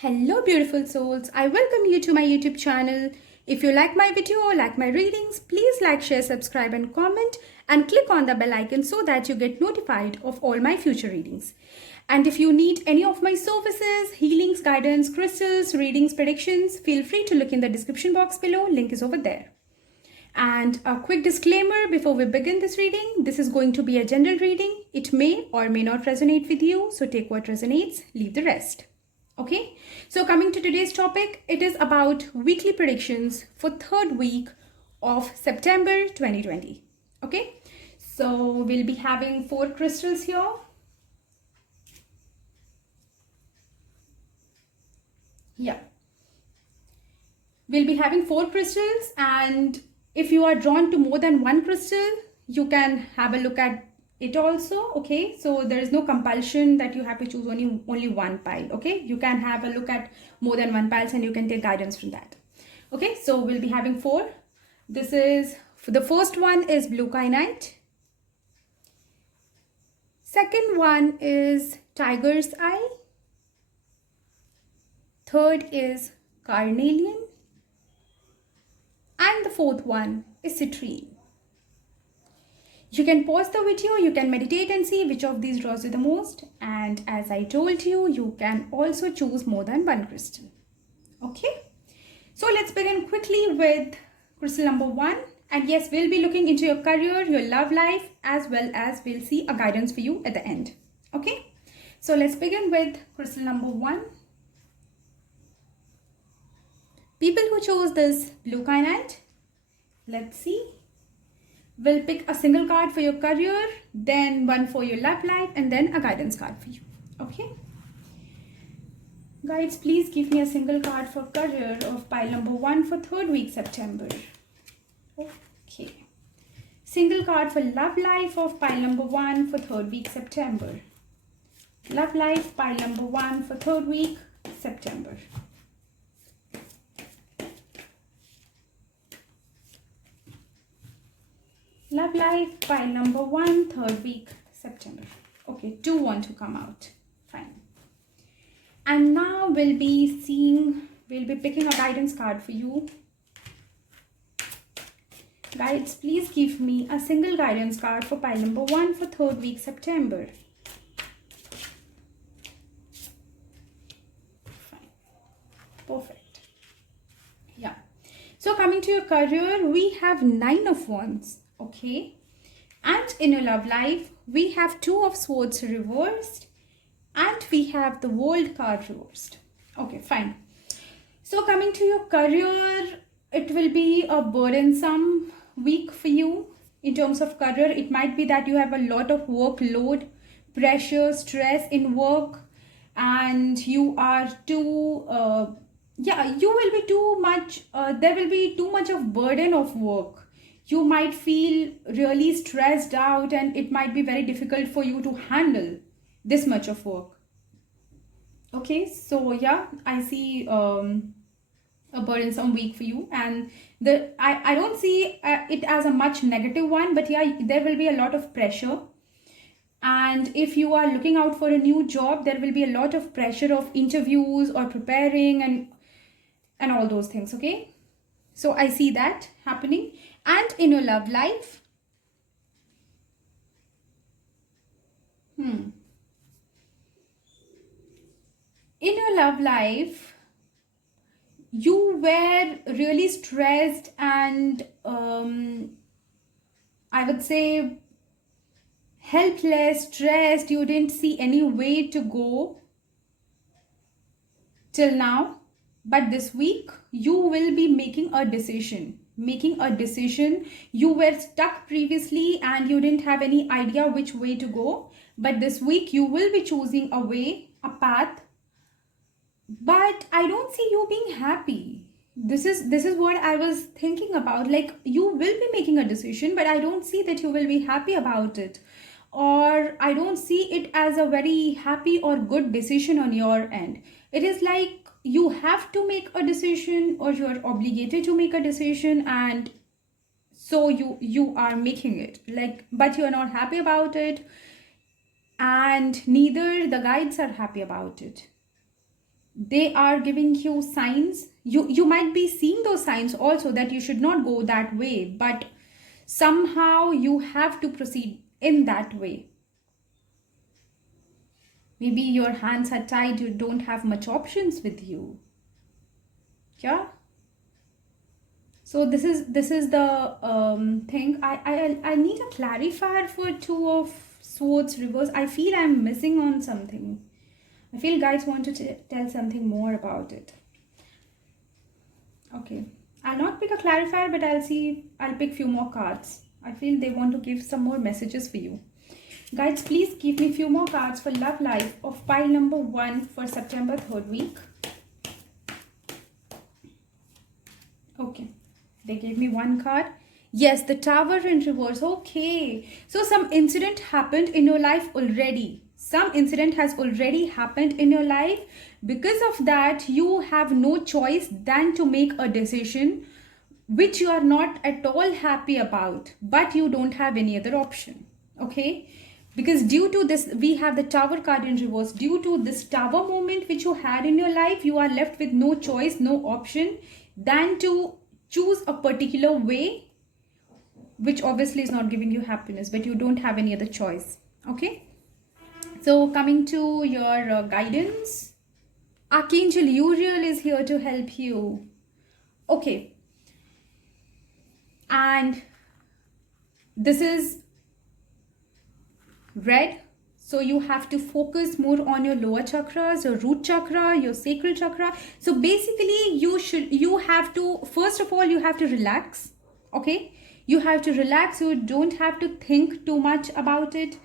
Hello beautiful souls, I welcome you to my YouTube channel. If you like my video or like my readings, please like, share, subscribe and comment and click on the bell icon so that you get notified of all my future readings. And if you need any of my services, healings, guidance, crystals, readings, predictions, feel free to look in the description box below, link is over there. And a quick disclaimer before we begin this reading, this is going to be a general reading. It may or may not resonate with you, so take what resonates, leave the rest. Okay, so coming to today's topic, it is about weekly predictions for third week of September 2020. Okay, so we'll be having 4 crystals here. Yeah, we'll be having 4 crystals, and if you are drawn to more than one crystal, you can have a look at it also. Okay, so there is no compulsion that you have to choose only one pile. Okay, you can have a look at more than one piles and you can take guidance from that. Okay, so we'll be having 4. This is, the first one is blue kyanite. Second one is tiger's eye. Third is carnelian. And the fourth one is citrine. You can pause the video, you can meditate and see which of these draws you the most. And as I told you, you can also choose more than one crystal. Okay, so let's begin quickly with crystal number 1. And yes, we'll be looking into your career, your love life, as well as we'll see a guidance for you at the end. Okay, so let's begin with crystal number 1. People who chose this blue kyanite, let's see. We'll pick a single card for your career, then one for your love life, and then a guidance card for you. Okay. Guides, please give me a single card for career of pile number 1 for third week September. Okay. Single card for love life of pile number 1 for third week September. Love life, pile number 1 for third week September. Love life, pile number 1, third week September. Okay, 2 want to come out. Fine. And now we'll be picking a guidance card for you. Guides, please give me a single guidance card for pile number 1 for third week September. Fine. Perfect. Yeah. So coming to your career, we have 9 of Wands. Okay, and in your love life we have 2 of Swords reversed and we have the World card reversed. Okay, fine. So coming to your career, it will be a burdensome week for you. In terms of career, it might be that you have a lot of workload, pressure, stress in work, and you are too you will be too much there will be too much of burden of work. You might feel really stressed out and it might be very difficult for you to handle this much of work. Okay, so yeah, I see a burdensome week for you, and I don't see it as a much negative one, but yeah, there will be a lot of pressure. And if you are looking out for a new job, there will be a lot of pressure of interviews or preparing and all those things. Okay, so I see that happening. And in your love life, in your love life, you were really stressed and I would say helpless, stressed. You didn't see any way to go till now, but this week you will be making a decision. You were stuck previously and you didn't have any idea which way to go, but this week you will be choosing a way, a path. But I don't see you being happy. This is what I was thinking about. Like, you will be making a decision, but I don't see that you will be happy about it, or I don't see it as a very happy or good decision on your end. It is like you have to make a decision, or you're obligated to make a decision, and so you are making it, like, but you're not happy about it, and neither the guides are happy about it. they are giving you signs. You might be seeing those signs also that you should not go that way, but somehow you have to proceed in that way. Maybe your hands are tied, you don't have much options with you. Yeah. So this is the thing. I need a clarifier for Two of Swords reverse. I feel I'm missing on something. I feel guys want to tell something more about it. Okay, I'll not pick a clarifier, but I'll pick few more cards. I feel they want to give some more messages for you. Guys, please give me few more cards for love life of pile number 1 for September 3rd week. Okay, they gave me one card. Yes, the Tower in reverse. Okay, so some incident happened in your life already. Some incident has already happened in your life. Because of that, you have no choice than to make a decision which you are not at all happy about, but you don't have any other option. Okay, because due to this, we have the Tower card in reverse. Due to this Tower moment which you had in your life, you are left with no choice, no option than to choose a particular way, which obviously is not giving you happiness, but you don't have any other choice. Okay, so coming to your guidance, Archangel Uriel is here to help you. Okay, and this is red, so you have to focus more on your lower chakras, your root chakra, your sacral chakra. So basically you have to, first of all, you have to relax. Okay, you have to relax. You don't have to think too much about it.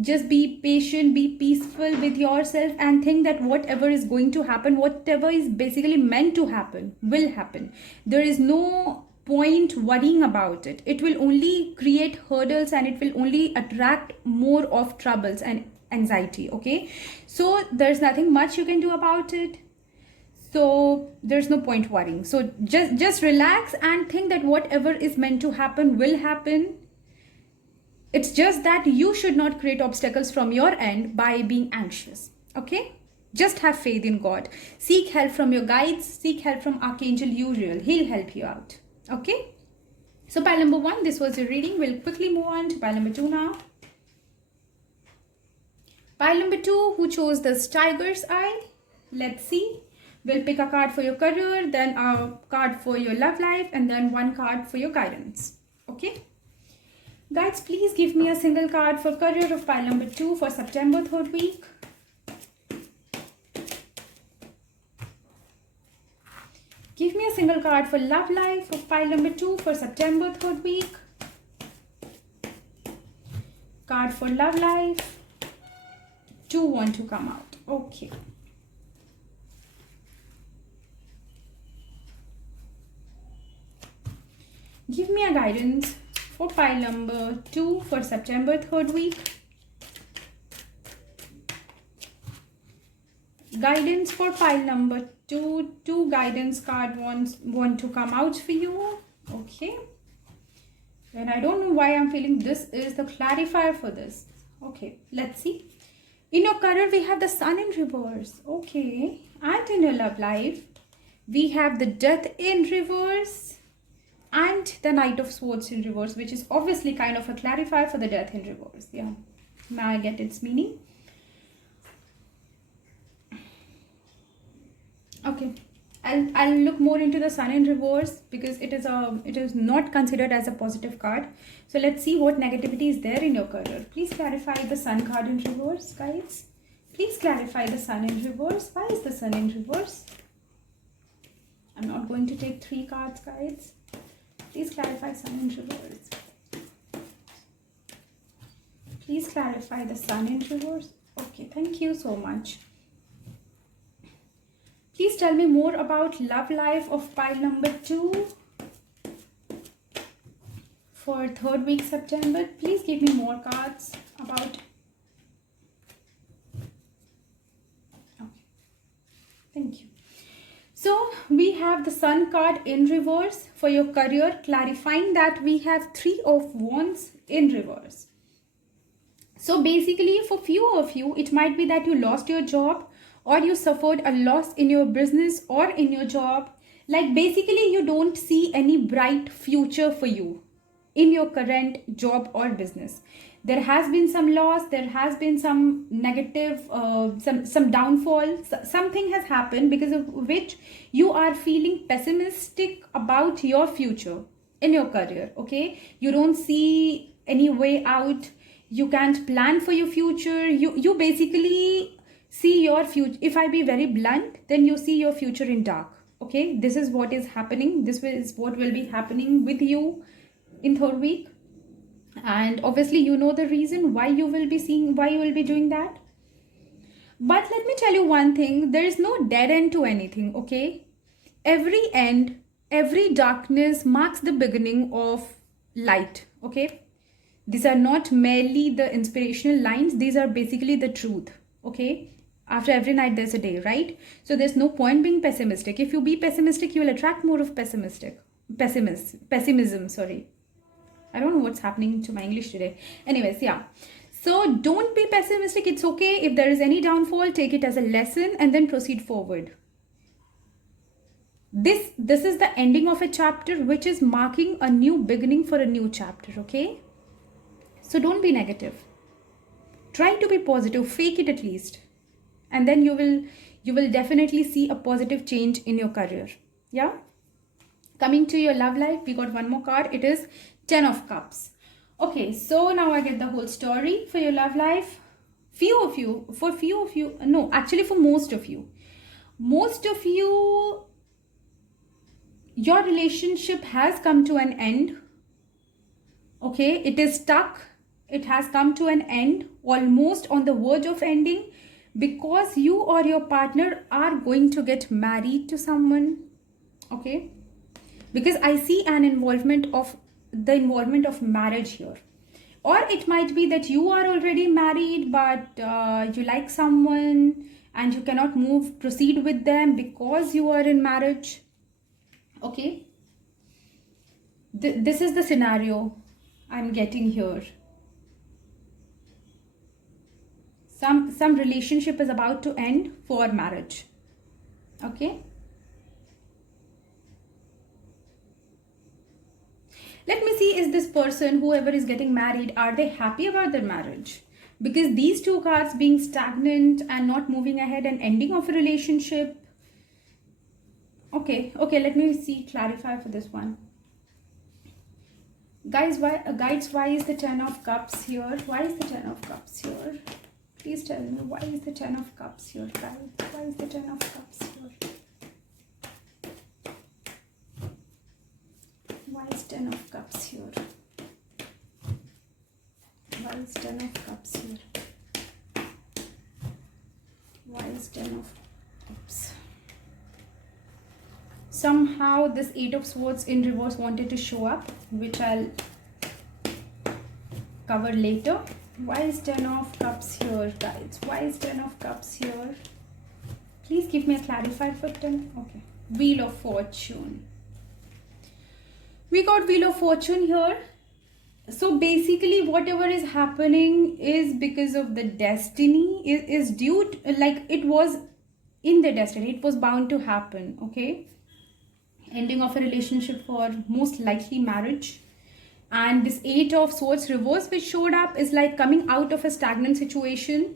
Just be patient, be peaceful with yourself, and think that whatever is going to happen, whatever is basically meant to happen, will happen. There is no point worrying about it. It will only create hurdles, and it will only attract more of troubles and anxiety. Okay, so there's nothing much you can do about it. So there's no point worrying. So just relax and think that whatever is meant to happen will happen. It's just that you should not create obstacles from your end by being anxious. Okay, just have faith in God. Seek help from your guides. Seek help from Archangel Uriel. He'll help you out. Okay, so pile number 1, this was your reading. We'll quickly move on to pile number 2 now. Pile number 2, who chose this Tiger's Eye? Let's see. We'll pick a card for your career, then a card for your love life, and then one card for your guidance. Okay, guys, please give me a single card for career of pile number 2 for September 3rd week. Give me a single card for love life of pile number 2 for September 3rd week. Card for love life. 2 want to come out. Okay. Give me a guidance for pile number 2 for September 3rd week. Guidance for pile number 2. 2 guidance card want to come out for you. Okay. And I don't know why I'm feeling this is the clarifier for this. Okay, let's see. In your career, we have the Sun in reverse. Okay. And in your love life, we have the Death in reverse and the Knight of Swords in reverse, which is obviously kind of a clarifier for the Death in reverse. Yeah. Now I get its meaning. Okay. I'll look more into the Sun in reverse because it is not considered as a positive card. So let's see what negativity is there in your career. Please clarify the Sun card in reverse, guys. Please clarify the Sun in reverse. Why is the Sun in reverse? I'm not going to take 3 cards, guys. Please clarify Sun in reverse. Please clarify the Sun in reverse. Okay, thank you so much. Please tell me more about love life of pile number 2 for 3rd week September. Please give me more cards about. Okay, thank you. So we have the Sun card in reverse for your career, clarifying that we have 3 of Wands in reverse. So basically for few of you, it might be that you lost your job, or you suffered a loss in your business or in your job. Like basically you don't see any bright future for you in your current job or business. There has been some loss, there has been some negative some downfall, something has happened because of which you are feeling pessimistic about your future in your career. Okay, you don't see any way out, you can't plan for your future, you basically see your future, if I be very blunt, then you see your future in dark. Okay, this is what is happening, this is what will be happening with you in third week. And obviously you know the reason why you will be seeing, why you will be doing that. But let me tell you one thing, there is no dead end to anything. Okay, every end, every darkness marks the beginning of light. Okay, these are not merely the inspirational lines, these are basically the truth. Okay, after every night there's a day, right? So there's no point being pessimistic. If you be pessimistic, you will attract more of pessimism, sorry. I don't know what's happening to my English today. Anyways, yeah. So don't be pessimistic. It's okay. If there is any downfall, take it as a lesson and then proceed forward. This is the ending of a chapter which is marking a new beginning for a new chapter. Okay. So don't be negative. Try to be positive. Fake it at least. And then you will definitely see a positive change in your career. Yeah. Coming to your love life, we got one more card. It is 10 of Cups. Okay, so now I get the whole story for your love life. For most of you, your relationship has come to an end. Okay, it is stuck. It has come to an end, almost on the verge of ending, because you or your partner are going to get married to someone. Okay, because I see an involvement of marriage here. Or it might be that you are already married, but you like someone and you cannot proceed with them because you are in marriage. Okay, this is the scenario I'm getting here. Some relationship is about to end for marriage. Okay, let me see, is this person, whoever is getting married, are they happy about their marriage? Because these two cards being stagnant and not moving ahead and ending of a relationship. Okay, let me see, clarify for this one. Guys, why is the 10 of Cups here? Why is the 10 of Cups here? Please tell me, why is the 10 of Cups here, guys? Why is the 10 of Cups here? Why is 10 of Cups here? Why is 10 of Cups here? Why is 10 of Cups? Somehow this 8 of Swords in reverse wanted to show up, which I'll cover later. Why is 10 of Cups here, guys? Why is 10 of Cups here? Please give me a clarifier for 10. Okay. Wheel of Fortune. We got Wheel of Fortune here. So basically whatever is happening is because of the destiny, is due to, like, it was in the destiny, it was bound to happen. Okay, ending of a relationship, for most likely marriage. And this 8 of Swords reverse which showed up is like coming out of a stagnant situation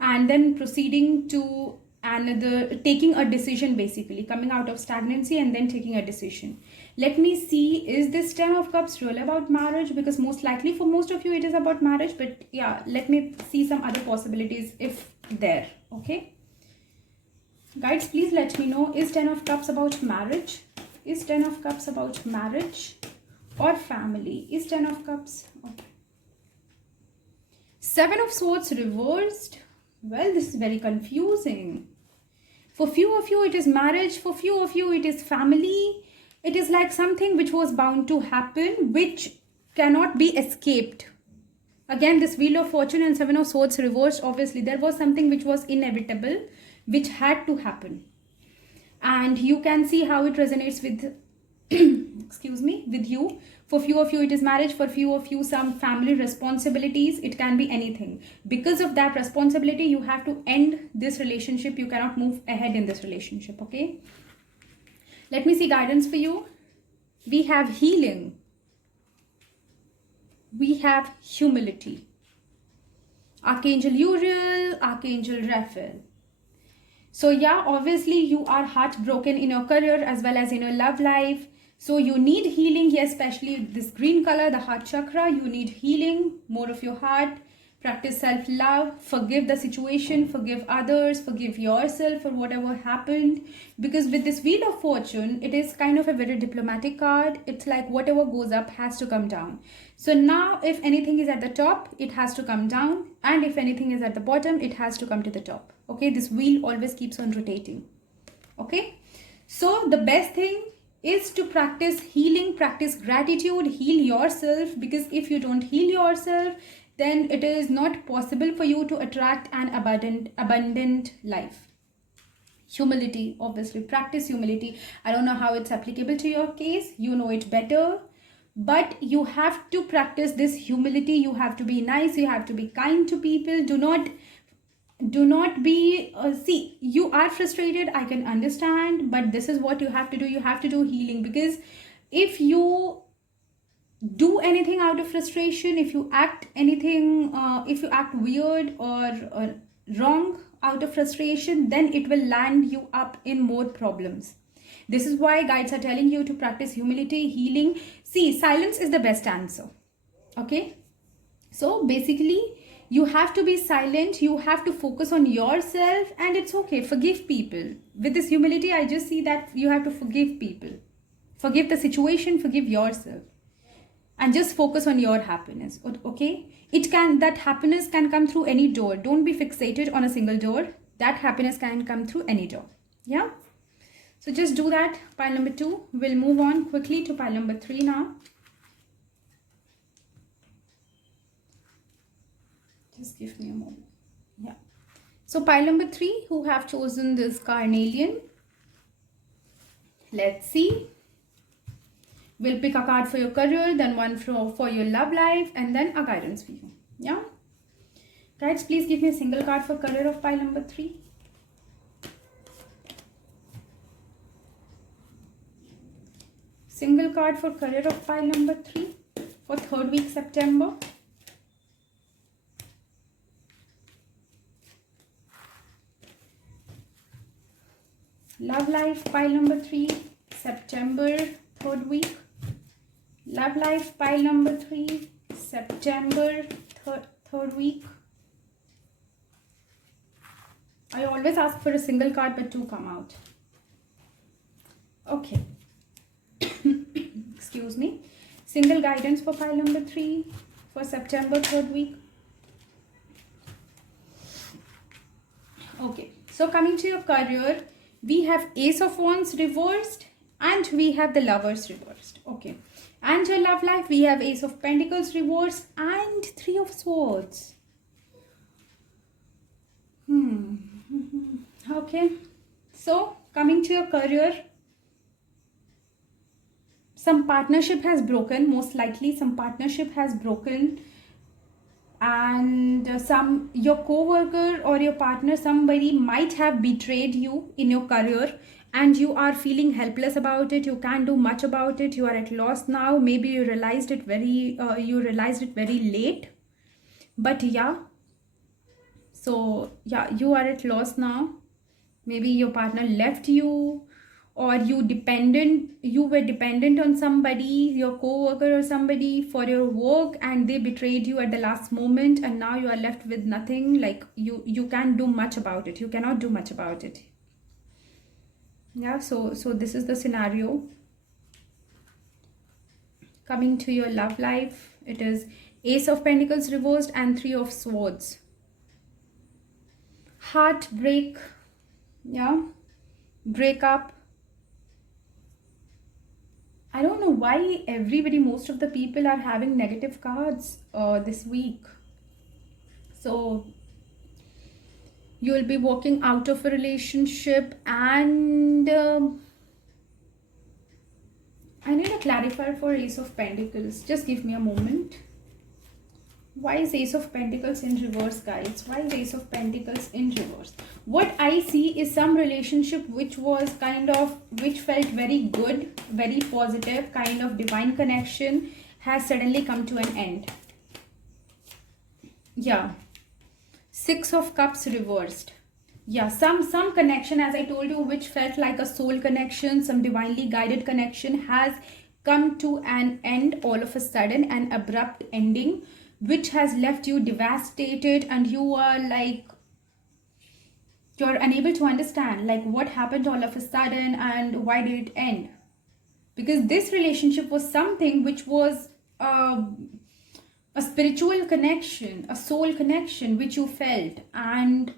and then proceeding to another, taking a decision, basically coming out of stagnancy and then taking a decision. Let me see, is this 10 of Cups really about marriage? Because most likely for most of you it is about marriage, but yeah, let me see some other possibilities if there. Okay, guides, please let me know, is 10 of Cups about marriage? Is 10 of Cups about marriage or family? Is 10 of Cups? Okay. 7 of Swords reversed. Well, this is very confusing. For few of you it is marriage, for few of you it is family. It is like something which was bound to happen, which cannot be escaped. Again, this Wheel of Fortune and 7 of Swords reversed, obviously there was something which was inevitable, which had to happen. And you can see how it resonates with with you. For few of you it is marriage, for few of you some family responsibilities, it can be anything. Because of that responsibility, you have to end this relationship. You cannot move ahead in this relationship. Okay, let me see guidance for you. We have healing, we have humility, Archangel Uriel, Archangel Raphael. So yeah, obviously you are heartbroken in your career as well as in your love life. So you need healing here, especially this green color, the heart chakra. You need healing, more of your heart. Practice self-love, forgive the situation, forgive others, forgive yourself for whatever happened. Because with this Wheel of Fortune, it is kind of a very diplomatic card. It's like whatever goes up has to come down. So now if anything is at the top, it has to come down. And if anything is at the bottom, it has to come to the top. Okay, this wheel always keeps on rotating. Okay, so the best thing is to practice healing, practice gratitude, heal yourself. Because if you don't heal yourself, then it is not possible for you to attract an abundant life. Humility, obviously, practice humility. I don't know how it's applicable to your case. You know it better. But you have to practice this humility. You have to be nice. You have to be kind to people. Do not be see, you are frustrated, I can understand, but this is what you have to do. You have to do healing. Because if you do anything out of frustration, if you act anything, if you act weird or wrong out of frustration, then it will land you up in more problems. This is why guides are telling you to practice humility, healing. See, silence is the best answer. Okay, so basically you have to be silent, you have to focus on yourself, and it's okay. Forgive people. With this humility, I just see that you have to forgive people, forgive the situation, forgive yourself, and just focus on your happiness. Okay, that happiness can come through any door. Don't be fixated on a single door. That happiness can come through any door. Yeah, so just do that. Pile number 2. We'll move on quickly to pile number 3 now. Just give me a moment. Yeah, so pile number 3, who have chosen this carnelian, let's see. We'll pick a card for your career, then one for your love life, and then a guidance for you. Yeah, guys, please give me a single card for career of pile number 3. Single card for career of pile number 3 for 3rd week September. Love life pile number 3, September 3rd week. Love life pile number 3, September 3rd week. I always ask for a single card, but 2 come out. Okay. Excuse me. Single guidance for pile number 3 for September 3rd week. Okay. So coming to your career, we have Ace of Wands reversed and we have the Lovers reversed. Okay. And your love life, we have Ace of Pentacles reversed and 3 of Swords. Okay. So coming to your career, some partnership has broken. Most likely some partnership has broken, and your co-worker or your partner, somebody might have betrayed you in your career, and you are feeling helpless about it. You can't do much about it. You are at loss now. Maybe you realized it very late, but yeah, so yeah, you are at loss now. Maybe your partner left you, or you were dependent on somebody, your co-worker or somebody, for your work, and they betrayed you at the last moment, and now you are left with nothing. Like you can't do much about it. You cannot do much about it. Yeah, so this is the scenario. Coming to your love life, it is Ace of Pentacles reversed and 3 of Swords. Heartbreak, yeah, breakup. I don't know why most of the people are having negative cards this week. So you will be walking out of a relationship, and I I need a clarifier for Ace of Pentacles. Just give me a moment. Why is Ace of Pentacles in reverse, guys? Why is Ace of Pentacles in reverse? What I see is some relationship which was which felt very good, very positive, kind of divine connection has suddenly come to an end. Yeah. Six of Cups reversed. Yeah, some connection, as I told you, which felt like a soul connection, some divinely guided connection, has come to an end all of a sudden, an abrupt ending, which has left you devastated, and you are like, you're unable to understand like what happened all of a sudden and why did it end. Because this relationship was something which was a spiritual connection, a soul connection which you felt, and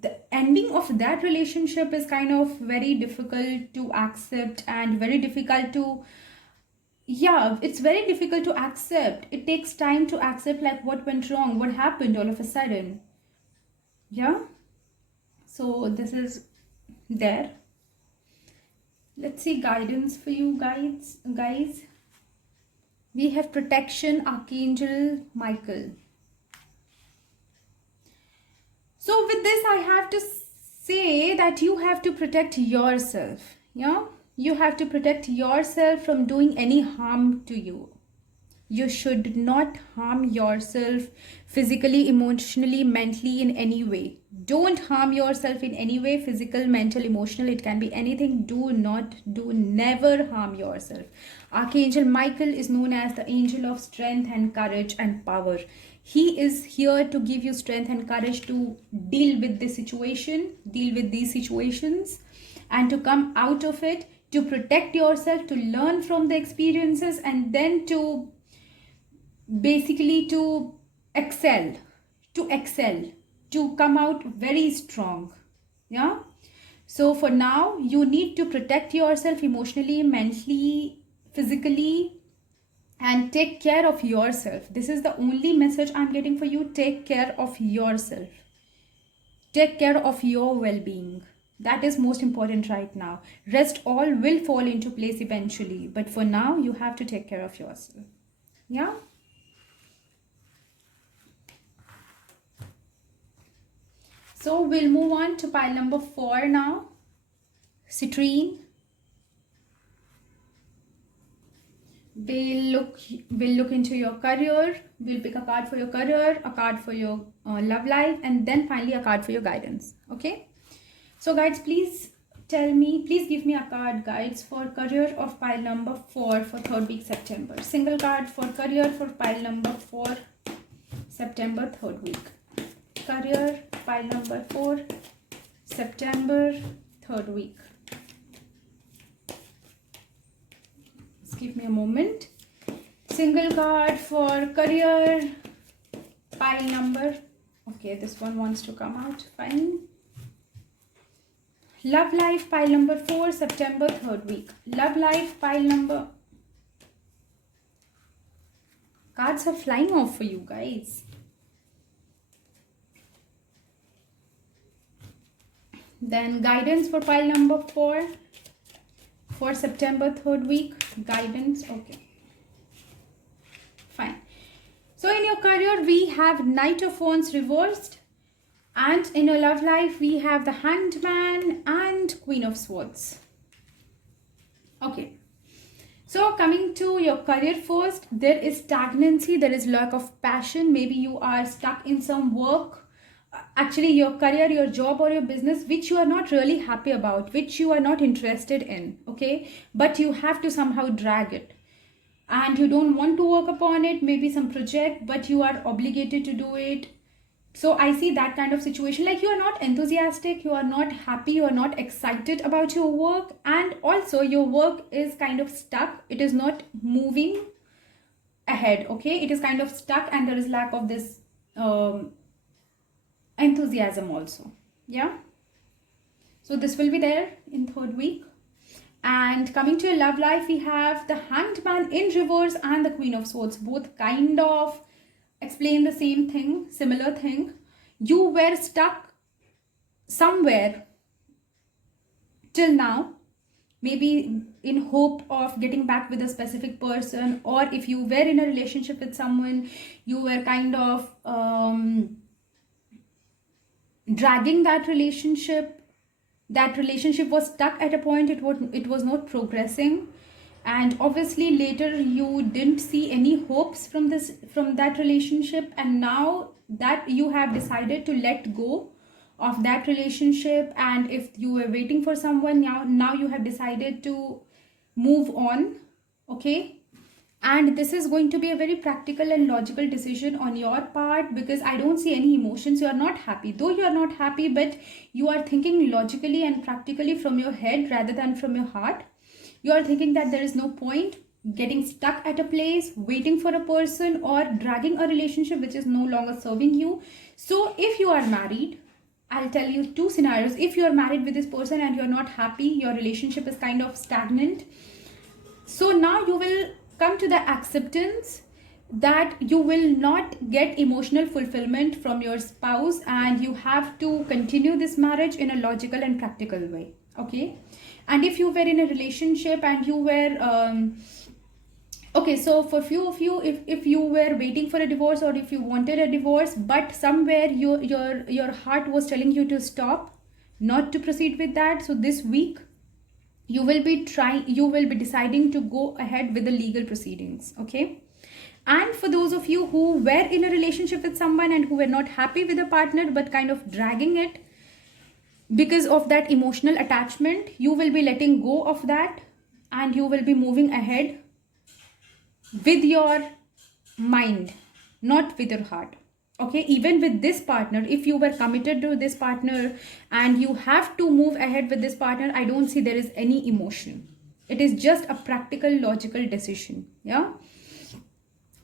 the ending of that relationship is kind of very difficult to accept and very difficult to, yeah, it's very difficult to accept. It takes time to accept like what went wrong, what happened all of a sudden. Yeah, so this is there. Let's see guidance for you guys. We have protection, Archangel Michael. So with this, I have to say that you have to protect yourself. Yeah, you have to protect yourself from doing any harm to you. You should not harm yourself physically, emotionally, mentally in any way. Don't harm yourself in any way, physical, mental, emotional. It can be anything. Never harm yourself. Archangel Michael is known as the angel of strength and courage and power. He is here to give you strength and courage to deal with this situation, deal with these situations, and to come out of it, to protect yourself, to learn from the experiences, and then to basically to excel, to come out very strong. Yeah, so for now you need to protect yourself emotionally, mentally, physically, and take care of yourself. This is the only message I'm getting for you. Take care of yourself, take care of your well-being. That is most important right now. Rest all will fall into place eventually, but for now you have to take care of yourself. Yeah. So we'll move on to pile number 4 now. Citrine. We'll look into your career. We'll pick a card for your career, a card for your love life, and then finally a card for your guidance. Okay. So guys, please give me a card, guides, for career of pile number 4 for 3rd week September. Single card for career for pile number 4, September 3rd week. Career, pile number 4, September 3rd week. Just give me a moment. Single card for career, pile number, okay, this one wants to come out, fine. Love life, pile number 4, September 3rd week. Love life, pile number, cards are flying off for you guys. Then guidance for pile number 4 for September 3rd week. Guidance, okay, fine. So in your career we have Knight of Wands reversed, and in your love life we have the Hanged Man and Queen of Swords. Okay, so coming to your career first, there is stagnancy, there is lack of passion. Maybe you are stuck in some work, actually your career, your job, or your business, which you are not really happy about, which you are not interested in. Okay, but you have to somehow drag it, and you don't want to work upon it. Maybe some project, but you are obligated to do it. So I see that kind of situation, like you are not enthusiastic, you are not happy, you are not excited about your work, and also your work is kind of stuck. It is not moving ahead. Okay, it is kind of stuck, and there is lack of this enthusiasm also. Yeah, so this will be there in 3rd week. And coming to your love life, we have the Hanged Man in reverse and the Queen of Swords. Both kind of explain the same thing, similar thing. You were stuck somewhere till now, maybe in hope of getting back with a specific person, or if you were in a relationship with someone, you were kind of dragging that relationship was stuck at a point, it was not progressing, and obviously later you didn't see any hopes from that relationship, and now that you have decided to let go of that relationship, and if you were waiting for someone, now you have decided to move on. Okay, and this is going to be a very practical and logical decision on your part, because I don't see any emotions. You are not happy, though you are not happy, but you are thinking logically and practically from your head rather than from your heart. You are thinking that there is no point getting stuck at a place, waiting for a person, or dragging a relationship which is no longer serving you. So if you are married, I'll tell you two scenarios. If you are married with this person and you're not happy, your relationship is kind of stagnant, so now you will come to the acceptance that you will not get emotional fulfillment from your spouse, and you have to continue this marriage in a logical and practical way. Okay, and if you were in a relationship and you were okay, so for few of you, if you were waiting for a divorce, or if you wanted a divorce, but somewhere your heart was telling you to stop, not to proceed with that, so this week you will be deciding to go ahead with the legal proceedings. Okay, and for those of you who were in a relationship with someone and who were not happy with a partner but kind of dragging it because of that emotional attachment, you will be letting go of that, and you will be moving ahead with your mind, not with your heart. Okay, even with this partner, if you were committed to this partner and you have to move ahead with this partner, I don't see there is any emotion. It is just a practical, logical decision. Yeah.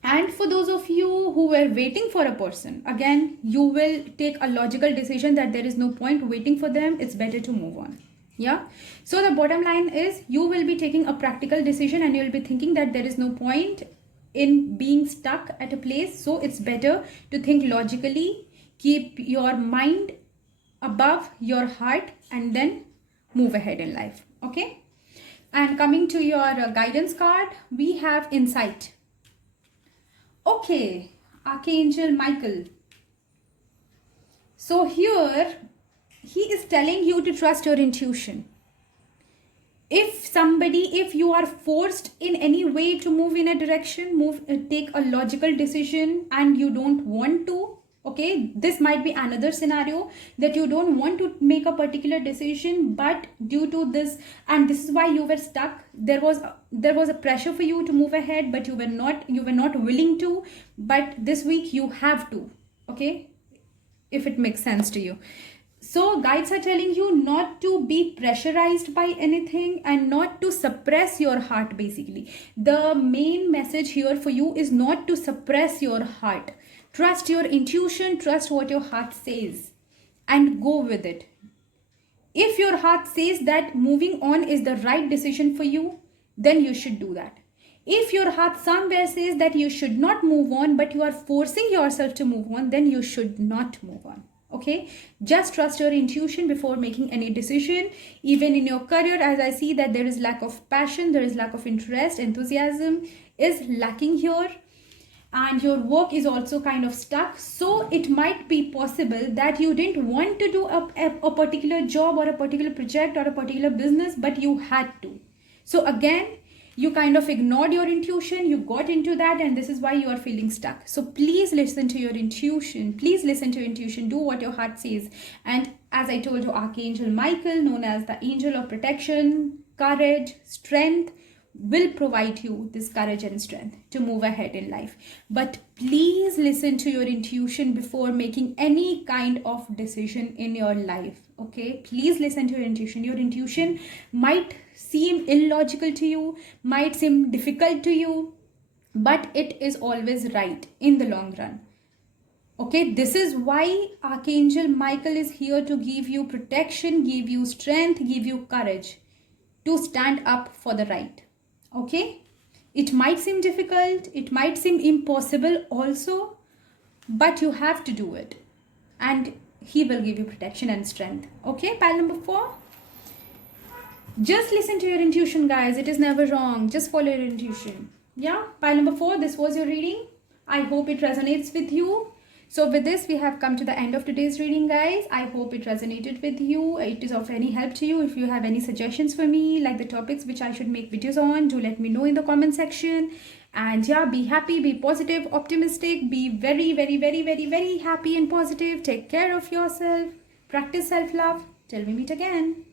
And for those of you who were waiting for a person, again, you will take a logical decision that there is no point waiting for them, it's better to move on. Yeah, so the bottom line is you will be taking a practical decision, and you will be thinking that there is no point in being stuck at a place, so it's better to think logically, keep your mind above your heart, and then move ahead in life. Okay, and coming to your guidance card, we have insight. Okay, Archangel Michael. So here he is telling you to trust your intuition. If you are forced in any way to move in a direction, take a logical decision, and you don't want to, okay, this might be another scenario that you don't want to make a particular decision, but due to this, and this is why you were stuck, there was a pressure for you to move ahead, but you were not willing to, but this week you have to. Okay, if it makes sense to you. So guides are telling you not to be pressurized by anything and not to suppress your heart. Basically, the main message here for you is not to suppress your heart. Trust your intuition, trust what your heart says, and go with it. If your heart says that moving on is the right decision for you, then you should do that. If your heart somewhere says that you should not move on, but you are forcing yourself to move on, then you should not move on. Okay, just trust your intuition before making any decision. Even in your career, as I see that there is lack of passion, there is lack of interest, enthusiasm is lacking here, and your work is also kind of stuck. So it might be possible that you didn't want to do a particular job or a particular project or a particular business, but you had to. So again, you kind of ignored your intuition, you got into that, and this is why you are feeling stuck. So please listen to your intuition. Please listen to your intuition. Do what your heart says. And as I told you, Archangel Michael, known as the angel of protection, courage, strength, will provide you this courage and strength to move ahead in life. But please listen to your intuition before making any kind of decision in your life. Okay, please listen to your intuition. Your intuition might seem illogical to you, might seem difficult to you, but it is always right in the long run. Okay, this is why Archangel Michael is here to give you protection, give you strength, give you courage to stand up for the right. Okay, it might seem difficult, it might seem impossible also, but you have to do it, and he will give you protection and strength. Okay, pile number 4. Just listen to your intuition, guys. It is never wrong. Just follow your intuition. Yeah, pile number 4, this was your reading. I hope it resonates with you. So with this, we have come to the end of today's reading, guys. I hope it resonated with you. It is of any help to you. If you have any suggestions for me, like the topics which I should make videos on, do let me know in the comment section. And yeah, be happy, be positive, optimistic, be very, very, very, very, very happy and positive. Take care of yourself. Practice self-love. Till we meet again.